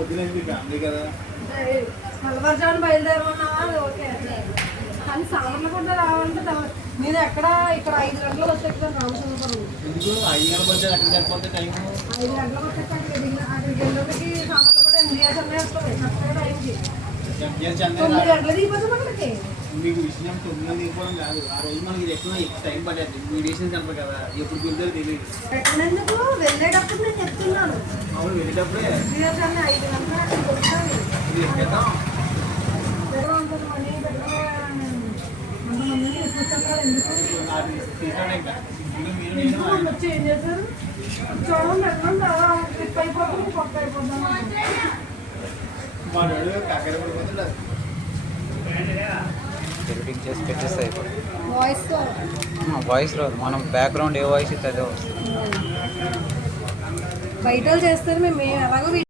వద్దులేండి ఫ్యామిలీ కదా. నల్లవారుజామున బయలుదేరమన్నావా? అది ఓకే. కానీ సామర్లు కూడా రావాలంటే నేను ఎక్కడ ఇక్కడ 5 గంటలకు వచ్చేస్తాను రామచంద్రపురం. ఎందుకు 5 గంటలకు వచ్చి అక్కడ సరిపోతే టైం 5 గంటలకు వచ్చేస్తాను. అక్కడికి వెళ్ళడానికి సామర్లు కూడా 8 చెన్నై వస్తుంది. నచ్చే టైంకి 9 గంటలు దిగిపోతాం అక్కడికి. మీకు విషయం 9 దిగిపోవడం కాదు, ఆ రోజు మనకి ఇది ఎక్కువ టైం పట్టేది. మీడియేషన్ చెప్పరు కదా, ఎప్పుడు కుదిరితే తెలియదు. ఎక్కడెందుకు వెళ్ళేటప్పుడు నేను చెప్తున్నాను. అవును, వెళ్ళేటప్పుడే 5 గంటలకు అక్కడికి వస్తాను. ఇది ఎక్కేద్దాం. ఏం చేశారు చూడండి ఎట్లా ట్రిప్ అయిపోతుంది, కొత్త అయిపోతాం. ఎడిటింగ్ చేసి పెట్టేస్తే అయిపోతుంది. వాయిస్ రాదు, మనం బ్యాక్గ్రౌండ్ ఏ వాయిస్ ఇస్తే అదే వస్తుంది. బయట చేస్తారు. మేము ఎలాగో